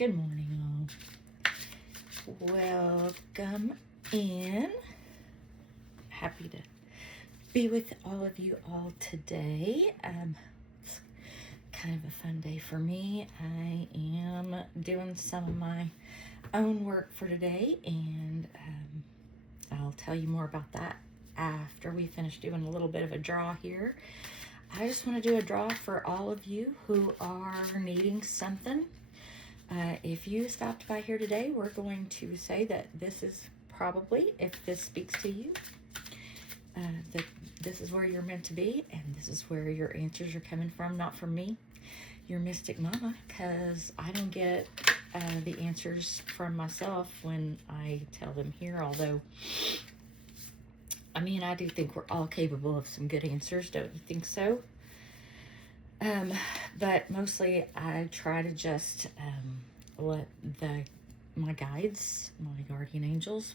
Good morning, all. Welcome in. Happy to be with all of you all today. It's kind of a fun day for me. I am doing some of my own work for today, and I'll tell you more about that after we finish doing a little bit of a draw here. I just want to do a draw for all of you who are needing something. If you stopped by here today, we're going to say that this is probably, if this speaks to you, that this is where you're meant to be, and this is where your answers are coming from, not from me, your mystic mama, because I don't get the answers from myself when I tell them here, although, I mean, I do think we're all capable of some good answers, don't you think so? But mostly I try to just let my guides, my guardian angels,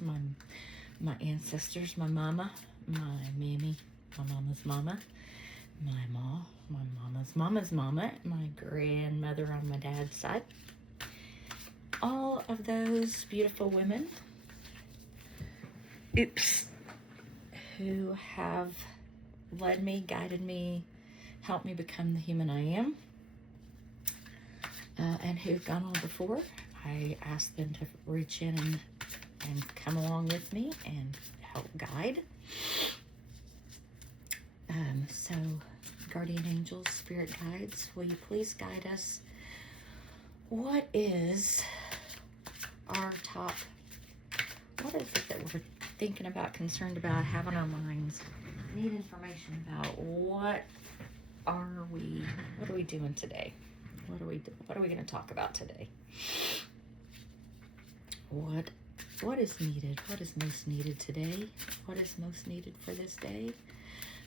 my ancestors, my mama, my mammy, my mama's mama, my mama's mama's mama, my grandmother on my dad's side, all of those beautiful women, who have led me, guided me, helped me become the human I am, and who've gone on before. I ask them to reach in and come along with me and help guide. So, guardian angels, spirit guides, will you please guide us? What is our top, what is it that we're thinking about, concerned about, have on our minds, need information about? What are we doing today? What are we going to talk about today? What is needed? What is most needed today? What is most needed for this day?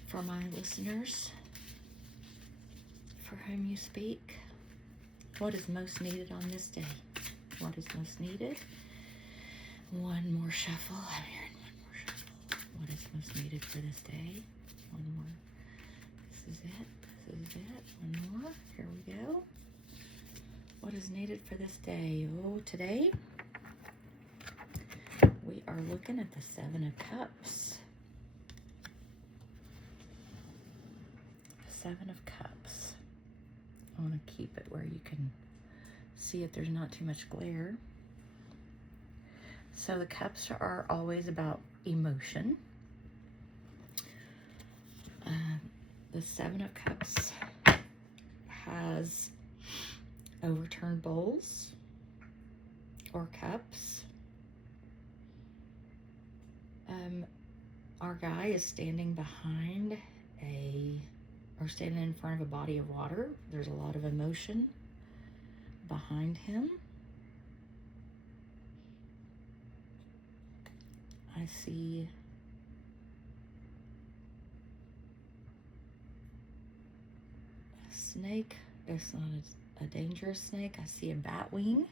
For my listeners, for whom you speak, what is most needed on this day? What is most needed? One more shuffle. I'm hearing one more shuffle. What is most needed for this day? One more. This is it. This is it. One more. Here we go. What is needed for this day? Oh, today we are looking at the Seven of Cups. The Seven of Cups. I want to keep it where you can see if there's not too much glare. So the cups are always about emotion. The Seven of Cups has overturned bowls or cups. Our guy is standing behind standing in front of a body of water. There's a lot of emotion behind him. I see a snake. It's not a dangerous snake. I see a bat wing.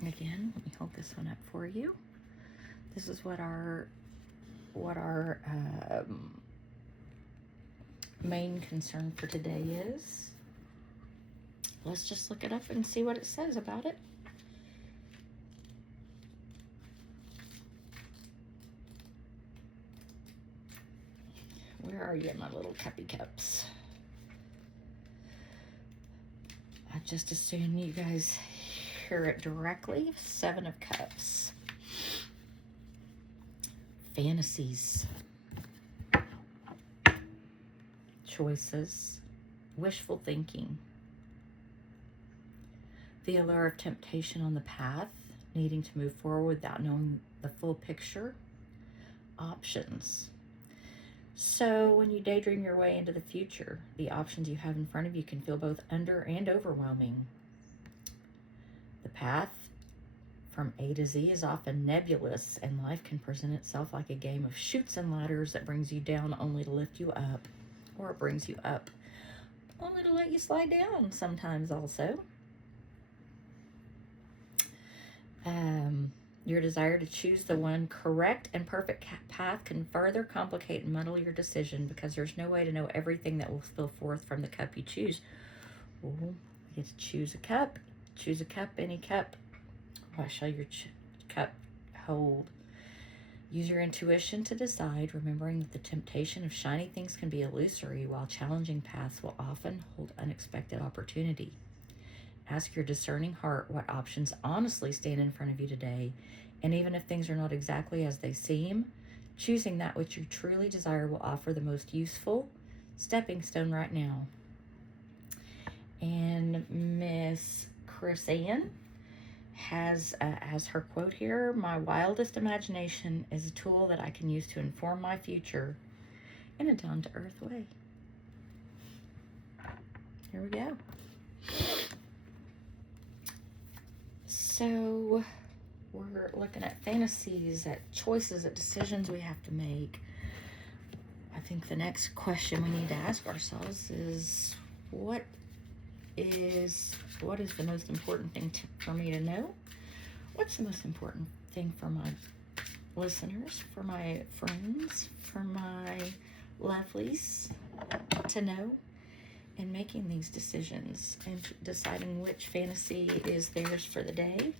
Again, let me hold this one up for you. This is what our main concern for today is. Let's just look it up and see what it says about it. Where are you, my little cuppy cups? I just assume you guys hear it directly. Seven of Cups. Fantasies. Choices. Wishful thinking. The allure of temptation on the path. Needing to move forward without knowing the full picture. Options. So when you daydream your way into the future, the options you have in front of you can feel both under and overwhelming. The path from A to Z is often nebulous, and life can present itself like a game of chutes and ladders that brings you down only to lift you up, or it brings you up only to let you slide down sometimes also. Your desire to choose the one correct and perfect path can further complicate and muddle your decision because there's no way to know everything that will spill forth from the cup you choose. Oh, You get to choose a cup. Choose a cup, any cup. What shall your cup hold? Use your intuition to decide, remembering that the temptation of shiny things can be illusory, while challenging paths will often hold unexpected opportunity. Ask your discerning heart what options honestly stand in front of you today, and even if things are not exactly as they seem, choosing that which you truly desire will offer the most useful stepping stone right now. And Miss Chris Ann has her quote here, "My wildest imagination is a tool that I can use to inform my future in a down-to-earth way." Here we go. So we're looking at fantasies, at choices, at decisions we have to make. I think the next question we need to ask ourselves is, what is the most important thing for me to know? What's the most important thing for my listeners, for my friends, for my lovelies to know in making these decisions and deciding which fantasy is theirs for the day?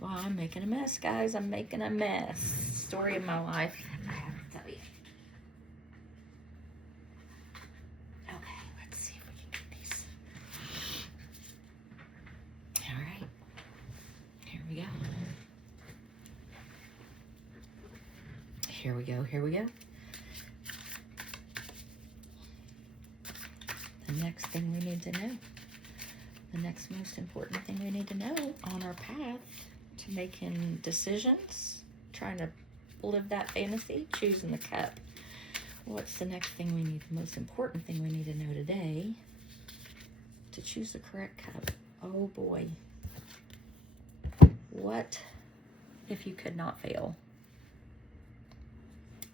Well, I'm making a mess, guys. I'm making a mess. Story of my life, I have to tell you. Okay, let's see if we can get these. All right, here we go. Here we go, here we go. The next thing we need to know. The next most important thing we need to know on our path to making decisions, trying to live that fantasy, choosing the cup. What's the next thing we need, the most important thing we need to know today to choose the correct cup? Oh boy. What if you could not fail?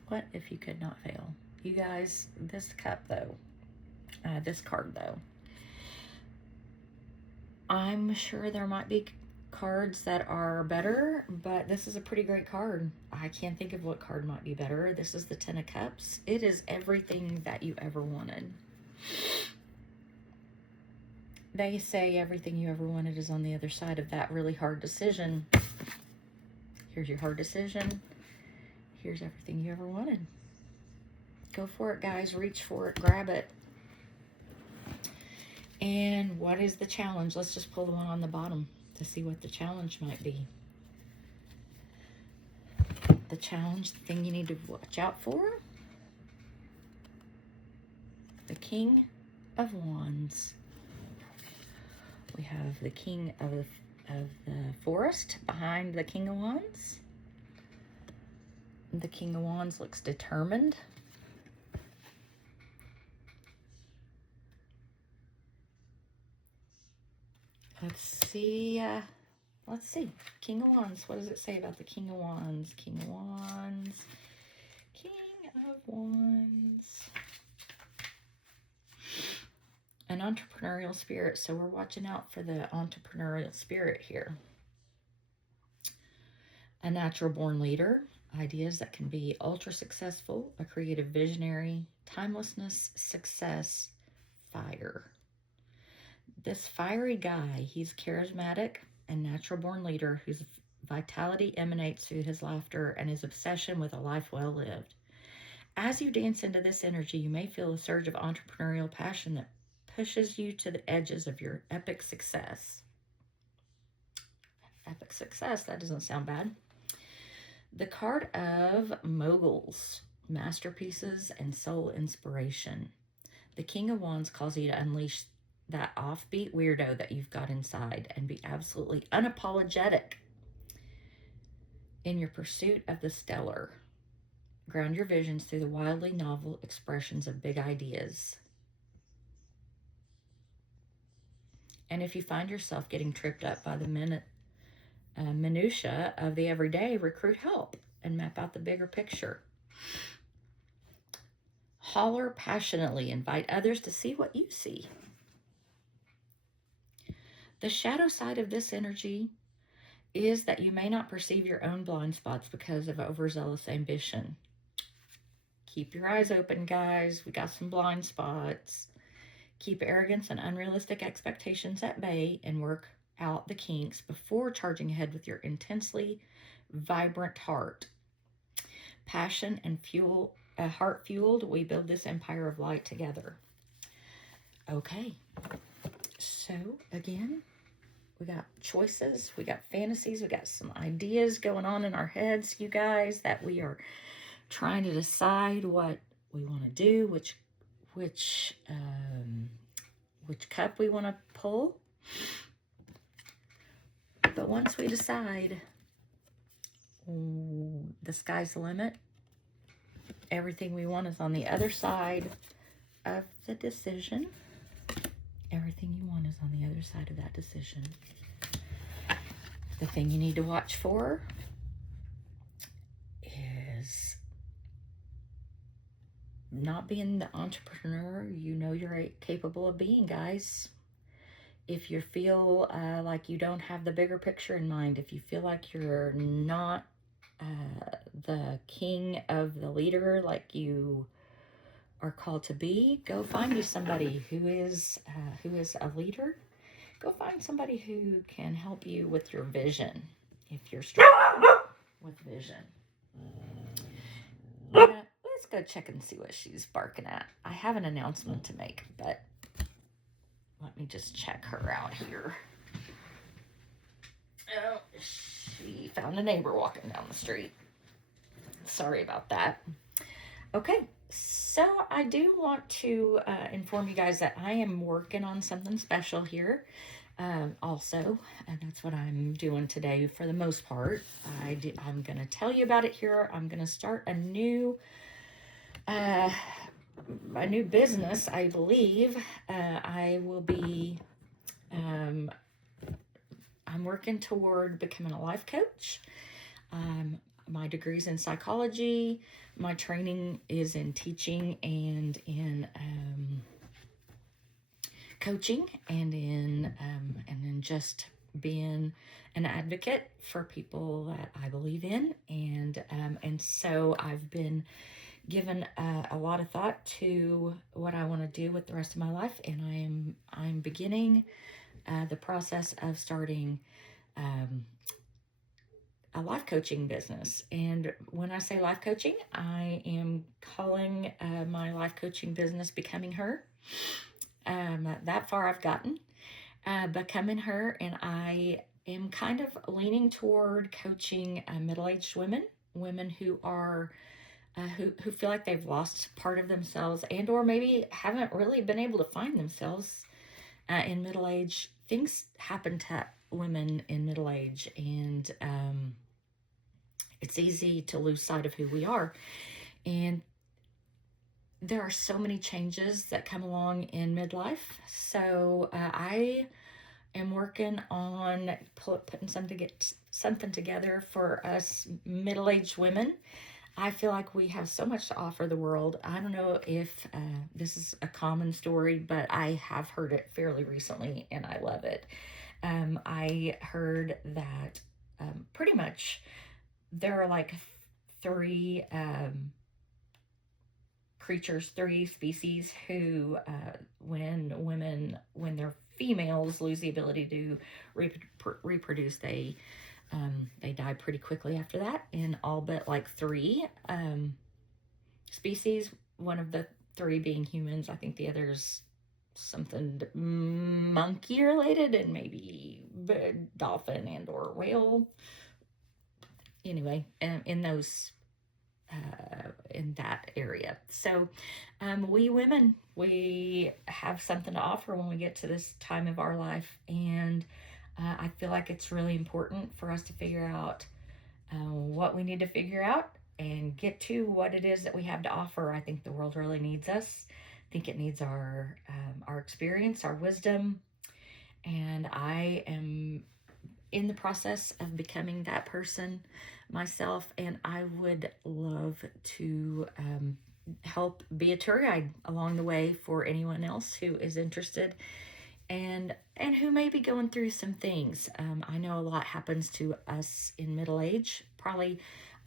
What if you could not fail? You guys, this cup though, this card though, I'm sure there might be cards that are better, but this is a pretty great card. I can't think of what card might be better. This is the Ten of Cups. It is everything that you ever wanted. They say everything you ever wanted is on the other side of that really hard decision. Here's your hard decision. Here's everything you ever wanted. Go for it, guys. Reach for it. Grab it. And what is the challenge? Let's just pull the one on the bottom to see what the challenge might be. The challenge, the thing you need to watch out for. The King of Wands. We have the King of the Forest behind the King of Wands. The King of Wands looks determined. Let's see. King of Wands. What does it say about the King of Wands? King of Wands. King of Wands. An entrepreneurial spirit. So we're watching out for the entrepreneurial spirit here. A natural born leader. Ideas that can be ultra successful. A creative visionary. Timelessness. Success. Fire. This fiery guy, he's charismatic and natural born leader whose vitality emanates through his laughter and his obsession with a life well lived. As you dance into this energy, you may feel a surge of entrepreneurial passion that pushes you to the edges of your epic success. Epic success, that doesn't sound bad. The card of Moguls, masterpieces and soul inspiration. The King of Wands calls you to unleash that offbeat weirdo that you've got inside and be absolutely unapologetic in your pursuit of the stellar. Ground your visions through the wildly novel expressions of big ideas. And if you find yourself getting tripped up by the minutia of the everyday, recruit help and map out the bigger picture. Holler passionately, invite others to see what you see. The shadow side of this energy is that you may not perceive your own blind spots because of overzealous ambition. Keep your eyes open, guys. We got some blind spots. Keep arrogance and unrealistic expectations at bay and work out the kinks before charging ahead with your intensely vibrant heart. Passion and fuel, heart fueled, we build this empire of light together. Okay, so again, we got choices, we got fantasies, we got some ideas going on in our heads, you guys, that we are trying to decide what we want to do, which cup we want to pull. But once we decide, the sky's the limit. Everything we want is on the other side of the decision. Everything you want is on the other side of that decision. The thing you need to watch for is not being the entrepreneur you know you're capable of being, guys. If you feel like you don't have the bigger picture in mind, if you feel like you're not the king of the leader like you are called to be, go find you somebody who is a leader. Go find somebody who can help you with your vision if you're struggling with vision. Let's go check and see what she's barking at. I have an announcement to make, but let me just check her out here. Oh, she found a neighbor walking down the street. Sorry about that. Okay, so I do want to inform you guys that I am working on something special here also, and that's what I'm doing today for the most part. I'm going to tell you about it here. I'm going to start a new business, I believe. I will be, I'm working toward becoming a life coach. My degree's in psychology. My training is in teaching and in coaching and in just being an advocate for people that I believe in. And so I've been given a lot of thought to what I want to do with the rest of my life, and I'm beginning the process of starting a life coaching business. And when I say life coaching, I am calling my life coaching business Becoming Her. That far I've gotten, Becoming Her, and I am kind of leaning toward coaching middle-aged women who are who feel like they've lost part of themselves, and or maybe haven't really been able to find themselves in middle age. Things happen to women in middle age, and it's easy to lose sight of who we are. And there are so many changes that come along in midlife. So I am working on putting something together for us middle-aged women. I feel like we have so much to offer the world. I don't know if this is a common story, but I have heard it fairly recently, and I love it. I heard that pretty much there are like three creatures, three species who, when their females lose the ability to reproduce, they die pretty quickly after that. And all but like three species, one of the three being humans, I think the other's something monkey related, and maybe dolphin and or whale. Anyway, in those in that area. So we women, we have something to offer when we get to this time of our life, and I feel like it's really important for us to figure out what we need to figure out and get to what it is that we have to offer. I think the world really needs us. I think it needs our experience, our wisdom, and I am in the process of becoming that person myself, and I would love to help be a tour guide along the way for anyone else who is interested and who may be going through some things. I know a lot happens to us in middle age, probably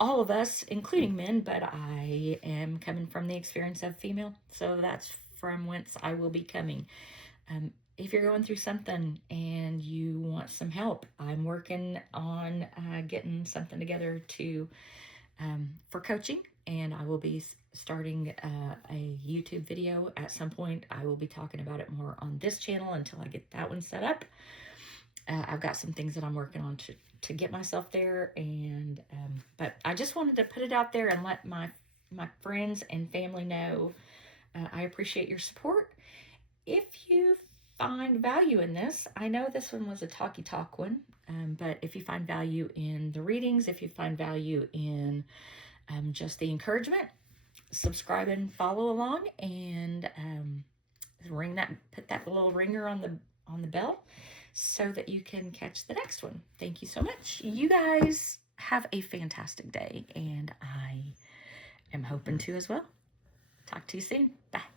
all of us, including men, but I am coming from the experience of female, so that's from whence I will be coming. If you're going through something and you want some help, I'm working on getting something together for coaching, and I will be starting a YouTube video at some point. I will be talking about it more on this channel until I get that one set up. I've got some things that I'm working on to get myself there, and but I just wanted to put it out there and let my friends and family know I appreciate your support. If you find value in this, I know this one was a talky talk one, but if you find value in the readings, if you find value in just the encouragement, subscribe and follow along, and put that little ringer on the bell so that you can catch the next one. Thank you so much. You guys have a fantastic day, and I am hoping to as well. Talk to you soon. Bye.